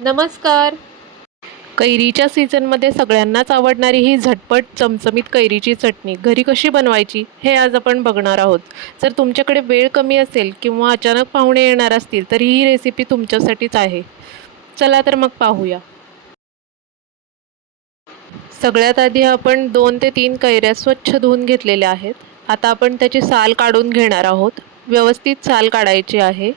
नमस्कार. कैरीच्या सीझनमध्ये सगळ्यांनाच आवडणारी ही झटपट चमचमीत कैरीची चटणी घरी कशी बनवायची हे आज आपण बघणार आहोत. जर तुमच्याकडे वेळ कमी असेल किंवा अचानक पाहुणे येणार असतील तर ही रेसिपी तुमच्यासाठीच आहे. चला तर मग पाहूया. सगळ्यात आधी आपण 2 ते 3 कैऱ्या स्वच्छ धुवून घेतलेल्या आहेत. आता आपण त्याची साल काढून घेणार आहोत. व्यवस्थित साल काढायची आहे.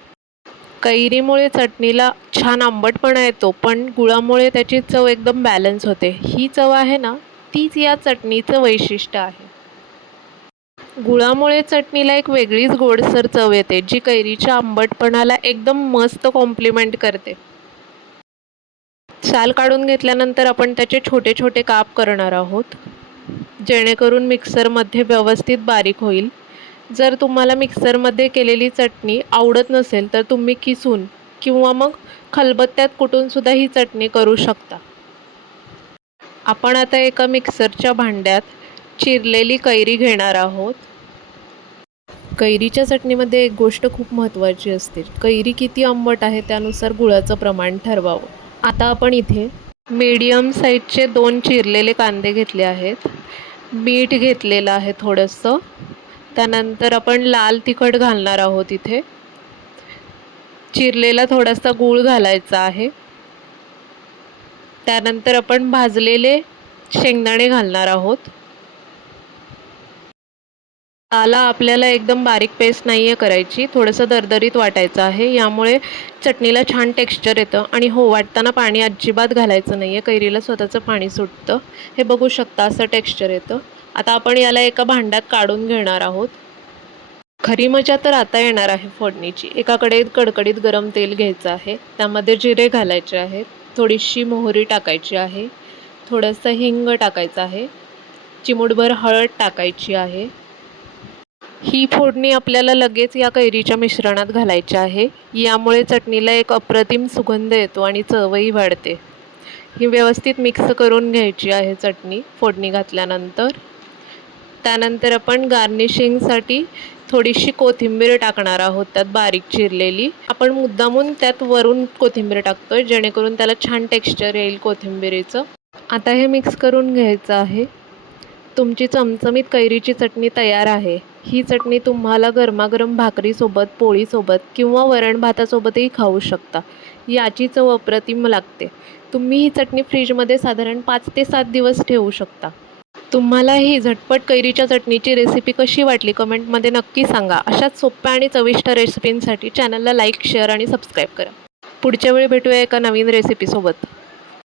कैरीमुळे चटणीला छान आंबटपणा येतो, पण गुळामुळे त्याची चव एकदम बॅलन्स होते. ही चव आहे ना, तीच या चटणीचं वैशिष्ट्य आहे. गुळामुळे चटणीला एक वेगळीच गोडसर चव येते, जी कैरीच्या आंबटपणाला एकदम मस्त कॉम्प्लिमेंट करते. साल काढून घेतल्यानंतर आपण त्याचे छोटे छोटे काप करणार आहोत, जेणेकरून मिक्सरमध्ये व्यवस्थित बारीक होईल. जर तुम्हाला मिक्सरमध्ये केलेली चटणी आवडत नसेल तर तुम्ही किसून किंवा मग खलबत्त्यात कुटूनसुद्धा ही चटणी करू शकता. आपण आता एका मिक्सरच्या भांड्यात चिरलेली कैरी घेणार आहोत. कैरीच्या चटणीमध्ये एक गोष्ट खूप महत्त्वाची असते. कैरी किती आंबट आहे त्यानुसार गुळाचं प्रमाण ठरवावं. आता आपण इथे मीडियम साईजचे 2 चिरलेले कांदे घेतले आहेत. मीठ घेतलेलं आहे थोडंसं. त्यानंतर आपण लाल तिखट घालणार आहोत इथे. चिरलेला थोडासा गूळ घालायचा आहे. त्यानंतर आपण भाजलेले शेंगदाणे घालणार आहोत. आला आपल्याला एकदम बारीक पेस्ट नाही आहे करायची, थोडंसं दरदरीत वाटायचं आहे. यामुळे चटणीला छान टेक्स्चर येतं. आणि हो, वाटताना पाणी अजिबात घालायचं नाही आहे, कैरीला स्वतःचं पाणी सुटतं. हे बघू शकता, असं टेक्स्चर येतं. आता आपण याला एका भांड्यात काढून घेणार आहोत. खरी मजा तर आता येणार आहे फोडणीची. एका कढईत कडकडीत गरम तेल घ्यायचं आहे. त्यामध्ये जिरे घालायचे आहेत, थोडीशी मोहरी टाकायची आहे, थोडंसं हिंग टाकायचं आहे, चिमूटभर हळद टाकायची आहे. ही फोडणी आपल्याला लगेच या कैरीच्या मिश्रणात घालायची आहे. यामुळे चटणीला एक अप्रतिम सुगंध येतो आणि चवही वाढते. ही व्यवस्थित मिक्स करून घ्यायची आहे चटणी फोडणी घातल्यानंतर. त्यानंतर आपण गार्निशिंगसाठी थोडीशी कोथिंबीर टाकणार आहोत त्यात बारीक चिरलेली. आपण मुद्दामून त्यात वरून कोथिंबीर टाकतोय, जेणेकरून त्याला छान टेक्स्चर येईल कोथिंबीरीचं. आता हे मिक्स करून घ्यायचं आहे. तुमची चमचमीत कैरीची चटणी तयार आहे. ही चटणी तुम्हाला गरमागरम भाकरीसोबत, पोळीसोबत किंवा वरण भातासोबतही खाऊ शकता. याची चव अप्रतिम लागते. तुम्ही ही चटणी फ्रीजमध्ये साधारण 5 ते 7 दिवस ठेवू शकता. तुम्हाला ही झटपट कैरीच्या चटणीची रेसिपी कशी वाटली कमेंटमध्ये नक्की सांगा. अशाच सोप्या आणि चविष्ट रेसिपींसाठी चॅनलला लाईक, शेअर आणि सबस्क्राईब करा. पुढच्या वेळी भेटूया एका नवीन रेसिपीसोबत.